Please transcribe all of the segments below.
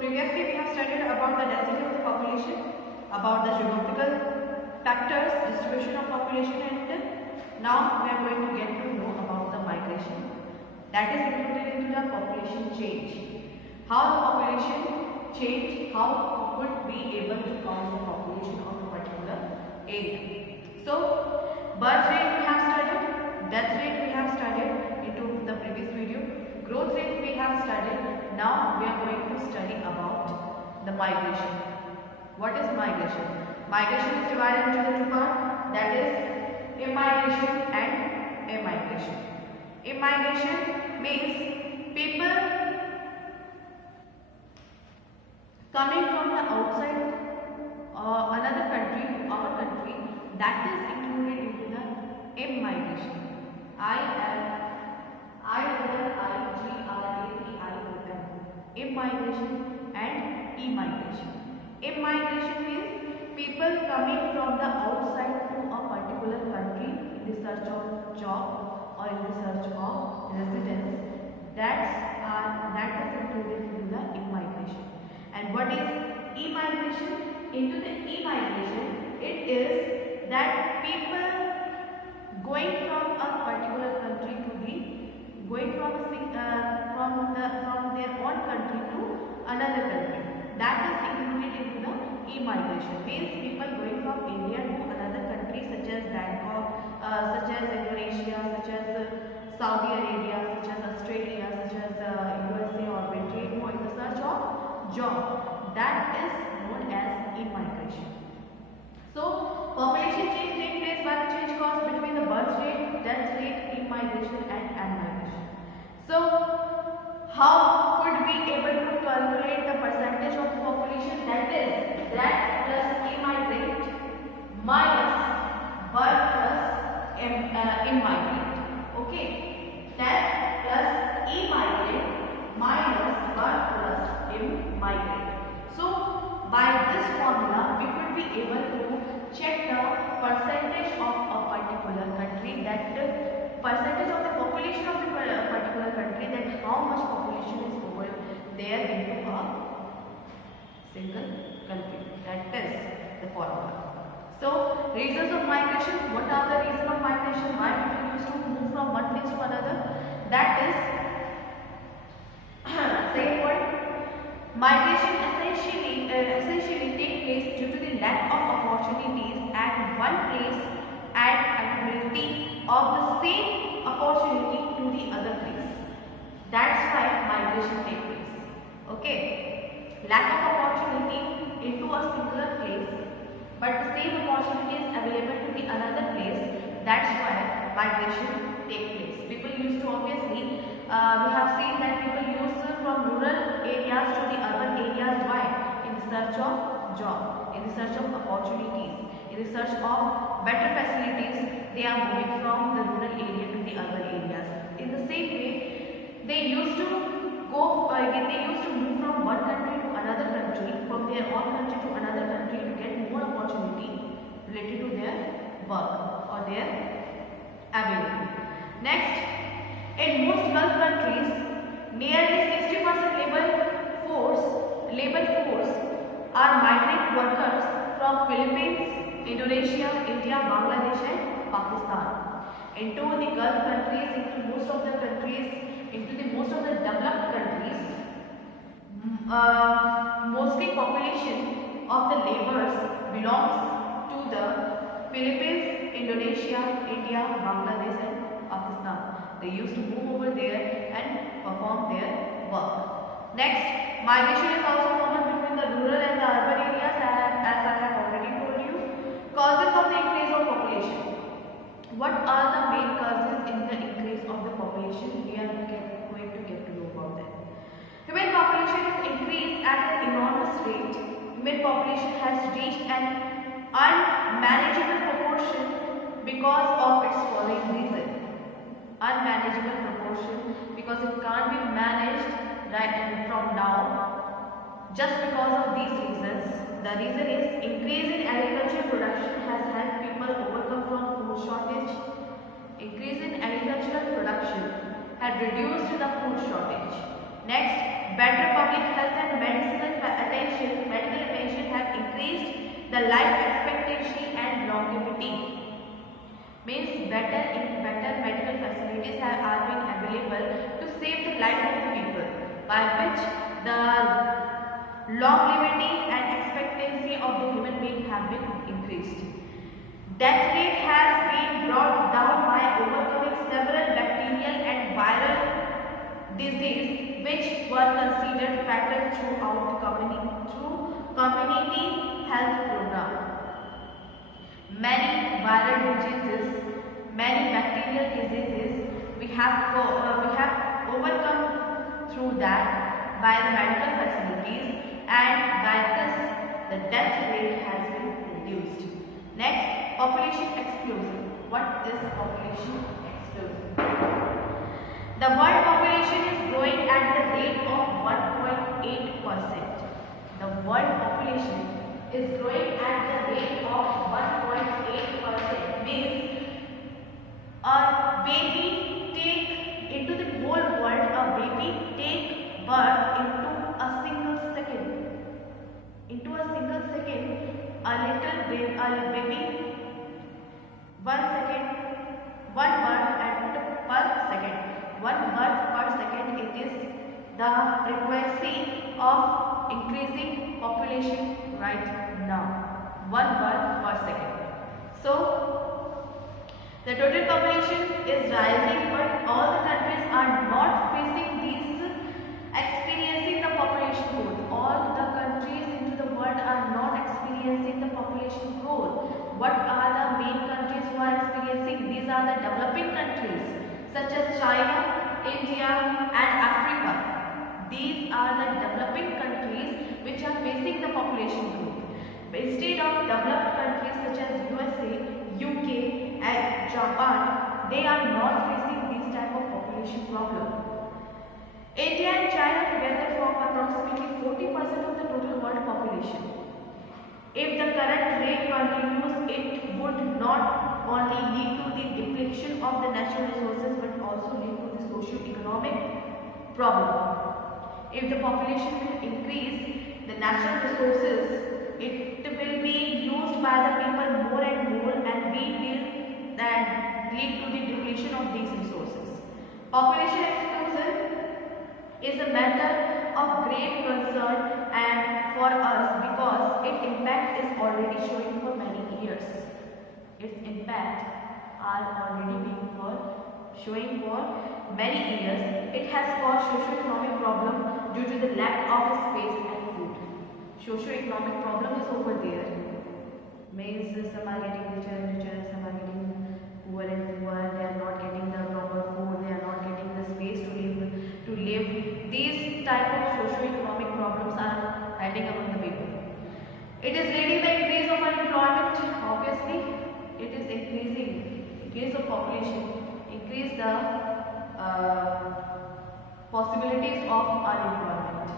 previously we have studied about the density of the population, about the geographical factors, distribution of population, and now we are going to get to know about the migration that is included into the population change. How the population change, how could we able to count the population of a particular area. So birth rate we have studied, death rate we have studied into the previous video, growth rate we have studied. Now we are going to study about the migration. What is migration? Migration is divided into the two parts, that is immigration and emigration. Immigration means people coming from the outside another country to our country, that is included into the immigration. Immigration and emigration. Immigration means people coming from the outside to a particular country in the search of job or in the search of residence. That is included into the immigration. And what is emigration? Into the emigration, it is that people going from a particular country to the going from their own country to another country. That is included into the emigration. Means people going from India to another country such as Bangkok, such as Indonesia, such as Saudi Arabia, such as Australia, such as USA or Britain, who are in the search of job. That is known as immigration. So population change takes place by the change caused between the birth rate, death rate, immigration and emigration. So how could we able to calculate the percentage of the population? That is that plus immigrant minus birth plus immigrant. Okay, that plus immigrant minus birth plus immigrant. So by this formula we could be able to check the percentage of a particular country, that percentage of the population of the particular country, that how much population is over there into a single country. That is the formula. So reasons of migration. What are the reasons of migration? Why people used to move from one place to another? That is second point. Migration essentially take place due to the lack of opportunities at one place and availability of the same opportunity to the other place. That's why migration takes place. Okay, lack of opportunity into a singular place, but the same opportunity is available to the another place. That's why migration takes place. People used to obviously we have seen that people used from rural areas to the urban areas. Why? In the search of job, in the search of opportunities, in the search of better facilities, they are moving from the rural area to the urban areas. In the same way, they used to move from one country to another country, from their own country to another country to get more opportunity related to their work or their ability. Next, in most Gulf countries, nearly 60% labor force are migrant workers from Philippines, Indonesia, India, Bangladesh and Pakistan. Into the Gulf countries, into most of the developed countries, mostly population of the laborers belongs to the Philippines, Indonesia, India, Bangladesh and Pakistan. They used to move over there and perform their work. Next, migration is also common between the rural and the urban areas, as I have already told you. Causes of the increase of population. What are the main causes in the increase of the population? We are going to get to know about that. Human population is increased at an enormous rate. Human population has reached an unmanageable proportion because of its following reason. Unmanageable proportion because it can't be managed right from now just because of these reasons. The reason is increase in agricultural production has helped people overcome from food shortage. Increase in agricultural production had reduced the food shortage. Next, better public health and medical attention have increased the life expectancy and longevity. Means better medical facilities are being available to save the life of the people, by which the longevity and expectancy of the human being have been increased. Death rate has been brought down by overcoming several bacterial and viral diseases which were considered fatal throughout community health program. Many viral diseases, many bacterial diseases we have overcome through that by the medical facilities, and by this the death rate has been reduced. Next, population explosion. What is population explosion? The world population is growing at the rate of 1.8%. The world population is growing at the rate of 1.8%. Means a baby take into the whole world, a baby take birth into a single second. Into a single second, a baby 1 second, one birth per second. One birth per second, it is the frequency of increasing population right now. One birth per second. So, the total population is rising, but all the countries are not facing experiencing the population growth. All the countries into the world are not experiencing the population growth. What are the main countries who are experiencing? These are the developing countries such as China, India and Africa. These are the developing countries which are facing the population growth. Instead of developed countries such as USA, UK and Japan, they are not facing this type of population problem. India and China together form approximately 40% of the total world population. If the current rate continues, it would not only lead to the depletion of the natural resources but also lead to the socio-economic problem. If the population will increase, the natural resources, it will be used by the people more and more, and we will then lead to the depletion of these resources. Population explosion is a matter of great concern and for us because its impact is already showing for many years. Its impact are already being showing for many years. It has caused socio-economic problem due to the lack of space and food. Socio-economic problem is over there. Means some are getting richer and richer, some are getting poor and poor. They are not getting the proper food. They are not getting the space to live. These type of socio-economic problems are happening among the people. It is leading the increase of unemployment. Obviously, it is increase of population, increase the possibilities of unemployment.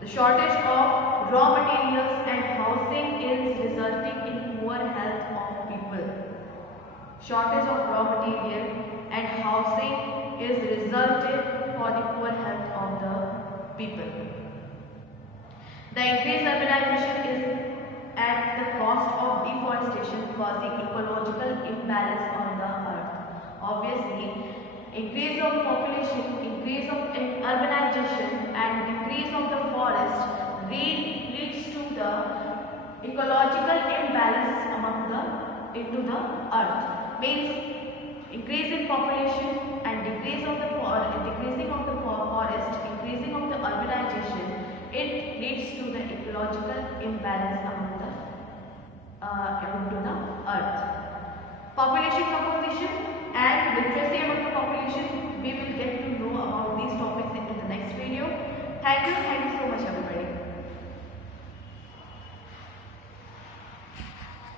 The shortage of raw materials and housing is resulting in poor health of people. Shortage of raw material and housing is resulted for the poor health of the people. The increased urbanization is at the cost of deforestation, causing ecological imbalance on the earth. Obviously, increase of population, increase of urbanization and decrease of the forest leads to the ecological imbalance into the earth. Means increase in population and decreasing of the forest, increasing of the urbanization, it leads to the ecological imbalance into the earth. Population composition and literacy among the